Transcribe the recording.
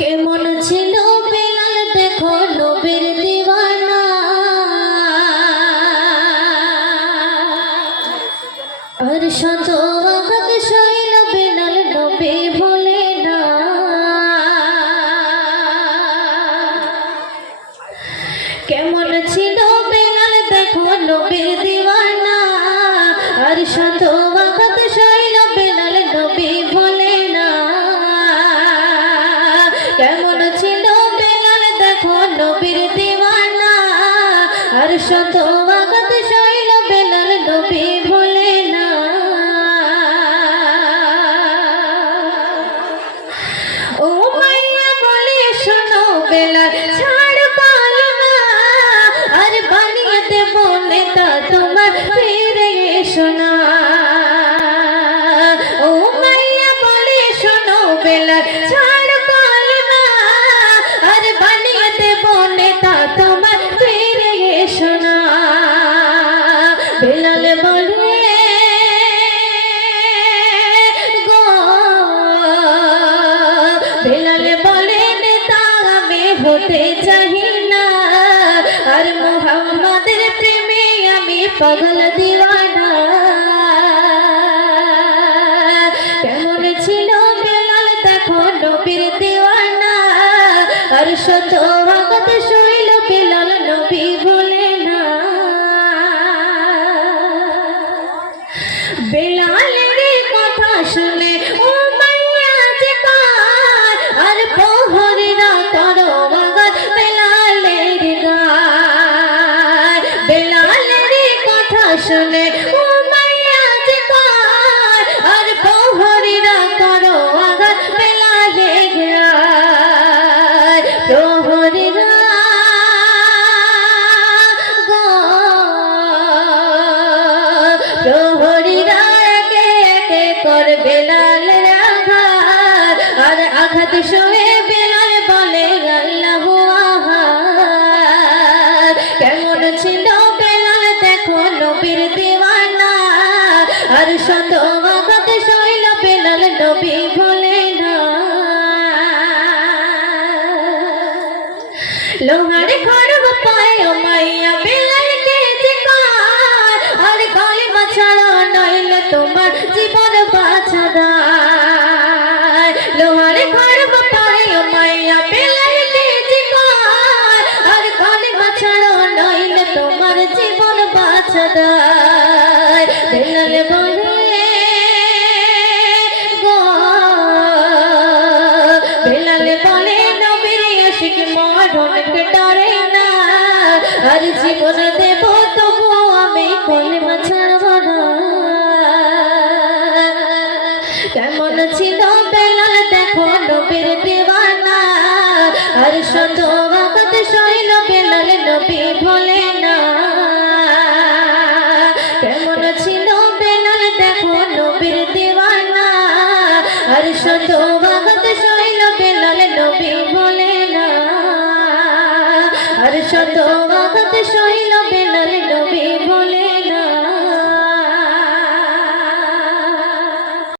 কেমন ছিল বেলাল দেখো নবীর দিওয়ানা, আর শত আঘাত সইল বেলাল নবী ভোলে না। কেমন ছিল বেলাল দেখো নবীর দিওয়ানা, আর শত আঘাত সইল বেলাল নবী ভোলে না। কেমন ছিল বেলাল দেখো নবীর দিওয়ানা, আর শত আঘাত সইল বেলাল নবী ভোলে না। ও মাইয়া বলে শোনো বেলাল ছাড় পালো না, আর বানিয়ে দেব নেতা তোমার ফিরে এসো না। ও মাইয়া বলে শোনো বেলাল ছাড় পালো না, আর বানিয়ে দেব নেতা তোমার ফিরে এসো না। বেলাল বলে গো, বেলাল বলে নেতা আমি হতে চাই না, আর মুহাম্মাদের প্রেমে আমি পাগল দিওয়ানা। কেমন ছিল বেলাল দেখো নবীর দিওয়ানা, আর শত আঘাত সইল বেলাল নবী ভোলে না। বেলালের কথা শুনে ও মাইয়া যে কার, আর প্রহরীরা করো আঘাত বেলালের গায়। বেলালের কথা শুনে ও মাইয়া যে কার, আর প্রহরীরা করো আঘাত বেলালের গায়। প্রহরীরা গো, প্রহরীরা একে একে করে বেলালের আঘাত, আর আঘাত সয়ে বেলাল বলে আল্লাহু আহাদ। কেমন ছিল বেলাল দেখো নবীর দিওয়ানা, আর শত আঘাত সইল বেলাল নবী ভোলে না। লোহার খড়গ পায় ও মাইয়া বেলালকে যে কার, আর কালিমা ছাড়া নইলে তোমার জীবন বাঁচা দায়। লোহার খড়গ পায় ও মাইয়া বেলালকে যে কার, আর কালিমা ছাড়া নইলে তোমার জীবন বাঁচা দায়। বেলাল বলে গো, বেলাল বলে নবীর আশিক মরণকে ডরে না, আর জীবন দেব তবু আমি কলেমা ছাড়ব না। কেমন ছিল বেলাল দেখো নবীর দিওয়ানা, আর শত আঘাত সইল বেলাল নবী ভোলে না। কেমন ছিল বেলাল দেখো নবীর দিওয়ানা, আর শত আঘাত সইল বেলাল নবী ভোলে না। আর শত আঘাত সইল